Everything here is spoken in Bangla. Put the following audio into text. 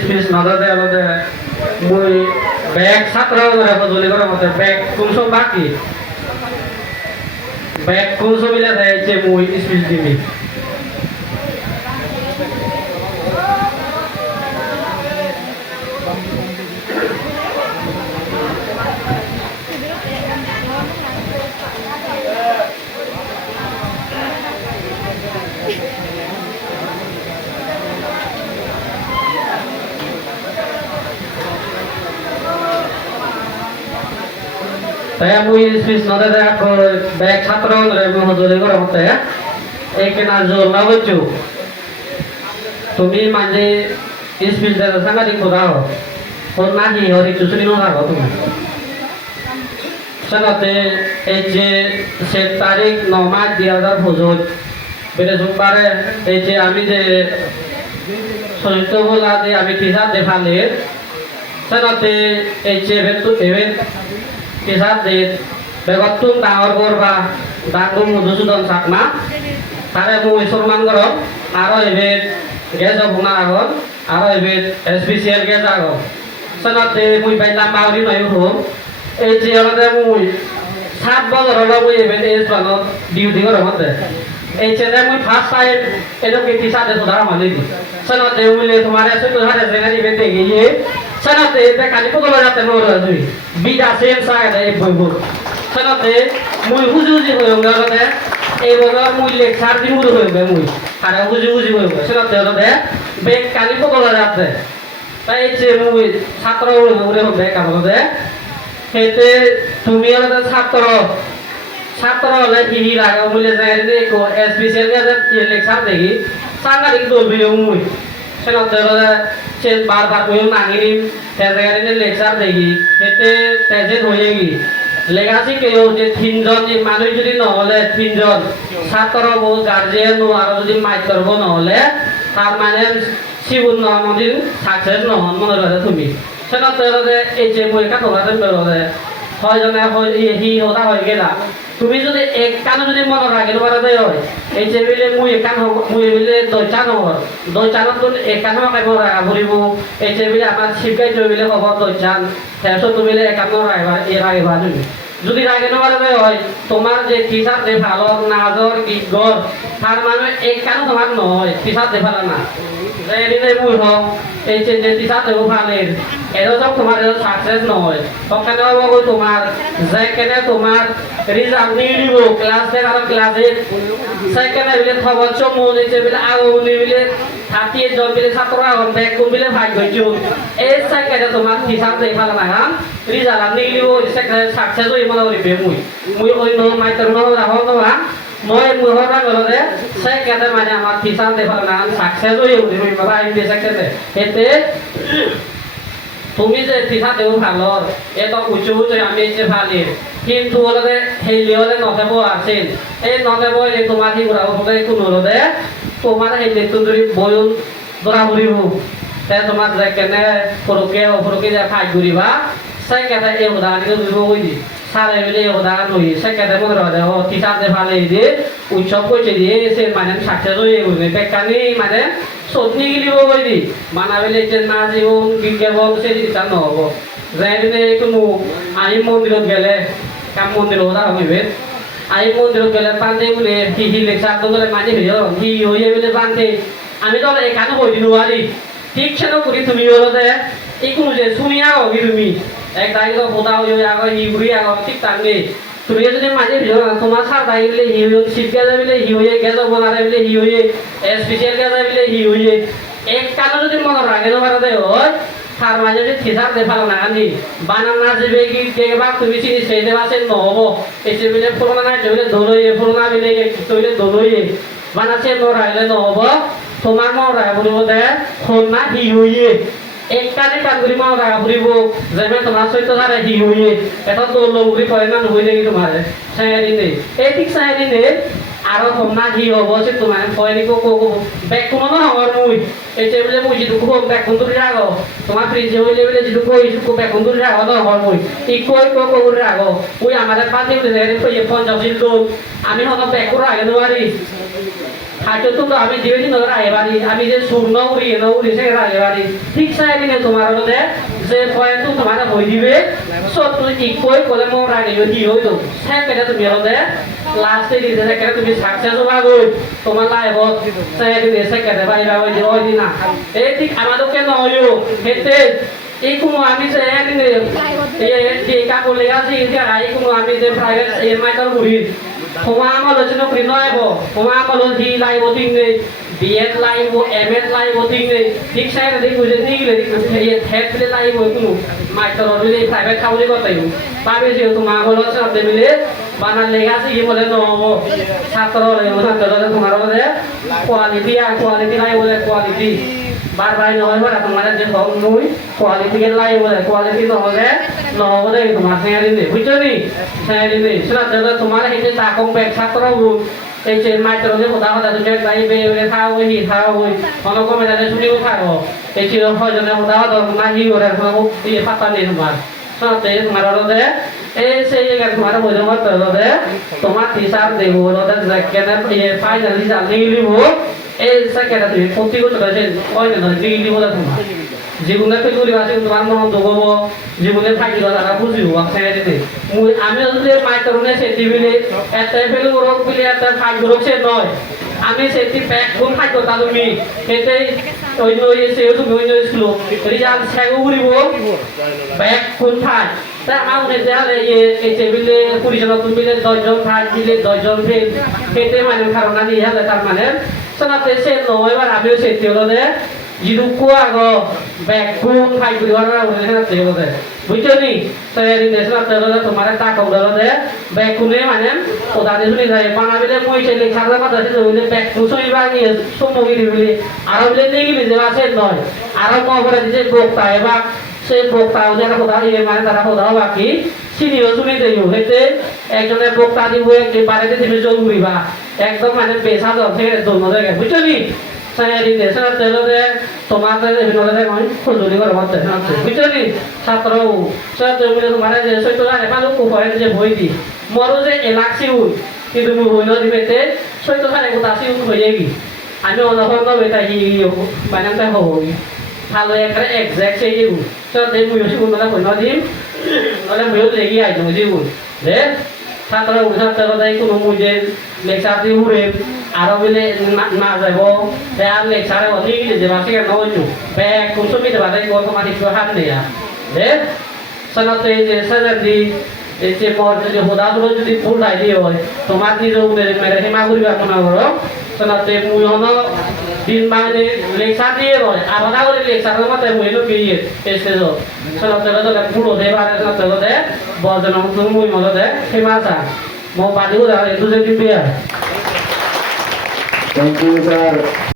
স্পিচ নদাতে আলাদা মই ব্যাগ ছাত্র বদলি করার মতো ব্যাগ কোন সব বাকি ব্যাগ কোন ছবিটা দেয় যে মই স্পিচ দিবি saya mui spis nada da ko back ছাত্র রে মহ জলে করে হতে এক না জোর না বচু তুমি মানে স্পিস দা সাংঘাতিক কোদাও কোন না কি হরি চুসনি না রাখো তুমি সানাতে এই যে 7 তারিখ 9 মাস 2025 বেরে সোমবারে এই যে আমি যে সহিত বলা যে আমি টিচার দেখালে সানাতে এই যে event kisah di begotung tawar korba dangdung mudusudon sakma tare mu isurman koro aro ibet geso bunga agon aro ibet SPCL geso agon sanate mui bailam bauri noyu ho eji alade mui 7 বছর হলো মুই ibet es banot duty koro hote এই ছেলে মুই ফার্স্ট টাইম এরকম টিচার দে সুধারা মানে দি sanate মুইলে তোমারে সইতো হারে জায়গা ইভেন্টে গিয়ে sanate তে কালি পগল যাতে নর দুই বিদা সেম সাইড এই বইবো sanate মুই হুজুজি হইঙ্গা রতে এই বগর মুই লেকচার দি মুরু হইবে মুই আরে হুজুজি হইবে sanate রতে বে কালি পগল যাতে তাই যে মুই ছাত্র উড়ে হবে কাবলতে হেতে তুমি রতে ছাত্র হলে হিহি লাগে মুলে যায় দে কো স্পেশাল কে লেকচার দেখি সাংঘাতিক দলবি মুই sanate রতে সে বারবার কইও নাগিনি তেজাগারিনে লেকচার দেখি এতে তেজে হয়ে গি লেগাছি কেউ যে তিনজন যে মানুষ যদি নহলে তিনজন ছাত্র ও গার্জিয়ান ও আর যদি মাইক করব নহলে তার মানে শিবুন নহমদিন সাকসেস নহন মনে রাখে তুমি সেটা তো এই যে মই কা তোলা দেন বেরোলে হয় জনে হয় হি ওটা হয়ে গেলা তুমি যদি এক কান যদি মনে রাখে তোমার দেয় হয় এই যে বিলে মুই কান মুই বিলে দই চান তো এক কান কাই মরা ভরিব এই যে বিলে আমার শিবগাই জয় বিলে খবর দই চান তেরো তুমি বিলে এক কান রাখবা এ রাখবা তুমি যদি রাখে তোমার দেয় হয় তোমার যে টিচার যে ভালো নাজর গীতগর তার মানে এক কান তোমার নয় টিচার দে ভালো না এদিনে মুই হোক এই যে টিচার দেব ভালের এরকম তোমার সাকসেস নয় ওখানে বাবু তোমার যেখানে তোমার রিজাল্ট নিয়ে দিব ক্লাস থেকে আর ক্লাসে সেখানে বিলে খবর চমু নিচে বিলে আগো বিলে 38 জন বিলে ছাত্র আগন ব্যাক কোন বিলে ভাগ হইছো এই সেখানে তোমার টিচার দেই ভালো না গান রিজাল্ট নিয়ে দিব সেখানে সাকসেস হই মনে করি মুই ওই নো মাইতর নো রাখো তো মই মুহরা গলরে সেখানে মানে আমার টিচার দেই ভালো না সাকসেস হই মুই বাবা আই দিয়ে সেখানে এতে তুমি যে টিচার দেব ভালো এত উঁচু উঁচু আমি যে ভালি কিন্তু ওলে হেলি হলে নদেব আছেন এই নদেব এই তোমার কি ঘুরাবো বলে কোনো রদে তোমার এই লেটু ধরি বয়ন ধরা ঘুরিব তাই তোমার যে কেনে পরকে যে খাই ঘুরিবা সেই কেটে এই উদাহরণ ঘুরিব বুঝি সারে মিলে এই উদাহরণ হই সেই কেটে মনে রদে ও টিচার যে ভালো দিয়ে উৎসব করছে দিয়ে সে মানে সাকসেস হয়ে গেছে বেকানি মানে সত্যি গিলিব বুঝি মানাবেলে যে না জীবন গিগেবল সে টিচার নহব যাইদিনে একটু আমি মন্দিৰত গেলে কাম মন্দির ওরা হইবে আমি মন্দিৰত গেলে পান্তে বলে হি লেকচার তো বলে মাঝে ভিডিও হি হইয়ে বলে পান্তে আমি তো এখানে হই দিন ওয়ারি ঠিক ছিল করি তুমি হলতে ইকুন যে শুনিয়া হবি তুমি এক দাইগ বোদা হই আগ হি ঘুরি আগ ঠিক টাঙ্গে তুমি যদি মাঝে ভিডিও তোমার সার দাইলে হি হই শিবকে যাবিলে হি হইয়ে গেজ বনারে বলে হি হইয়ে স্পেশাল কে যাবিলে হি হইয়ে এক কানো যদি মনে রাখে তোমার দেয় হয় তার মাঝে যদি টিচার দে ভালো না আনি বানানা যাবে কি কেবা তুমি চিনি সেই দেবা সে নহব এসে বিলে পুরোনা না জলে দলইয়ে পুরোনা বিলে তইলে দলইয়ে বানাছে নরাইলে নহব তোমার মরা বলিব দে কোন না হি হইয়ে একটানে কাগুরি মরা বলিব যেবে তোমার সৈত ধারে হি হইয়ে এটা দল উড়ি কয় না হইলে কি তোমার সাইনি নে এই ঠিক সাইনি নে আরো তোমরা কি হবো সে তোমার ফয়নি কো ব্যাক কোনো না হওয়ার মুই এই টেবিলে মুই যেটু কো ব্যাক কোন দূরে রাখো তোমার ফ্রিজে হইলে বলে যেটু কো ইটু ব্যাক কোন দূরে রাখো না হওয়ার মুই ই কই কো করে রাখো ওই আমাদের পাতি উঠে যায় কই 50 দিন তো আমি হতো ব্যাক করে আগে দেওয়ারি হাইটো তো আমি দিবেনি নগর আইবারি আমি যে শূন্য উড়ি সে আইবারি ঠিক সাইডিনে তোমার হলে যে পয়েন্ট তোমার হই দিবে সব তুমি ইকুয়াল করে মো রাই দিবে কি হইতো সে কেটে তুমি হলে লাস্টে দিতে সে কেটে তুমি সাকসেস হবা গই তোমার লাইফ সে দিনে সে কেটে পাইবা ওই যে ওই দিনা এই ঠিক আমাদের কেন হইও হেতে এই কোনো আমি যে এনে এই কাপড় লেগা আছে এই কোনো আমি যে প্রাইভেট এমআই তার করি তোমার আমার হচ্ছে নকরি নয় বো তোমার আমার হচ্ছে লাইভ ওটিং নেই বিএড লাইভ এমএড লাইভ ওটিং নেই ঠিক সাইড দেখো যে নিগলে এই হেডলে লাইভ ওই কোনো মাইটার হলে প্রাইভেট খাবলি করতেই পাবে যে তোমার আমার হচ্ছে আপনি মিলে বানার লেগা আছে কি বলে নহবো ছাত্র তোমার বলে কোয়ালিটি লাইভ বলে কোয়ালিটি বারবার নহয় বলে তোমার যে সব নই কোয়ালিটি লাইভ বলে কোয়ালিটি নহলে নহবো দেই তোমার সেয়ারি নেই বুঝছো নি সেয়ারি নেই সেটা তোমার হেঁটে চাকম ব্যাগ ছাত্র এই যে মাইক্রোনে কথা কথা তুমি গাই বে খাও ওই খাও ওই অনেক কমে যাতে শুনিও খাও এই ছিল হজনে কথা কথা না হি করে দিয়ে পাতা নেই তোমার সাথে তোমার হলে এই সেই জায়গায় তোমার বই জমা হলে তোমার টিচার দেবো ওদের কেন ফাইনাল রিজাল্ট নিয়ে নিব এই সেকেন্ডে তুমি প্রতি বছর ওই না নিয়ে নিব তোমার জীবনে পেগুলি আছে তোমার মন দগব জীবনে ফাইল তারা বুঝিব সেদিনে আমি যদি মাইক্রোনে সেটিবিলে একটা ফেল রোগ বিলে একটা ফাইল রোগ সে নয় আমি সেটি প্যাক কোন খাদ্য তা তুমি এতে ওই নই সে তুমি ওই নই স্কুল রিজাল্ট সেগু ঘুরিব প্যাক কোন ফাইল তা আমার মনে দেখালে এই টেবিলে 20 জন তুমি মিলে 10 জন ফাইল মিলে 10 জন ফেল খেতে মানে কারণ না দিয়ে তার মানে সোনাতে সে নয় এবার আমিও সেটি হলো jidu kuah go bekun kai beriwarna udah sana teh udah bukan nih saya di desa terus kemarin tak kau udah deh bekunnya mana udah di sini saya mana bila mau cek karena pada itu udah bekun so ibarat ini semua ini beli Arab beli ini beli jelas noy Arab mau pada di sini bok tay bak saya bok tahu saya udah ini mana cara udah baki sini usuni deh yuk itu ekjone bok tadi gue di barat itu di jauh beriba ekdom mana besa dong saya itu mau deh bukan nih saya di desa terus তোমার বিনোদনে মই খুজুলি করে মতে বুঝলি ছাত্র ছাত্র বলে তোমার যে সৈত জানে পালু কুফরে যে বই দি মরো যে এলাক্সি উই কিন্তু মু হইল দিবেতে সৈত জানে গোটাসি উই হয়ে গি আমি অনহন বেটা হি বানাতে হই ভালো একটা এক্সাক্ট সেই যে সাথে মুই হইছি কোন কথা কইনো দিম মানে মুই লেগি আইছো জিবু রে ছাত্র ছাত্র দাই কোনো মুই যে লেকচার দি উড়ে আরো বলে না যাব আর লেকচারে অতি গিয়ে যে বাসে কেন হইছো ব্যাগ কোন সময় দেবা তাই কোন মাটি তো হাত নেয়া রে সনাতে যে সাজাদি এই যে পর যে হোদাগুলো যদি ফুল লাই দিয়ে হয় তোমার নিজে মেরে হেমা করিবা কোনা করো সনাতে মুই হন দিন মানে লেকচার দিয়ে হয় আলাদা করে লেকচার মতে মুই লো বিয়ে এসে যো সনাতে তো পুরো দেবারে সনাতে দে বজন মুই মলে দে হেমা সা মো বাড়িও দা দুজন দিবিয়া Thank you, sir.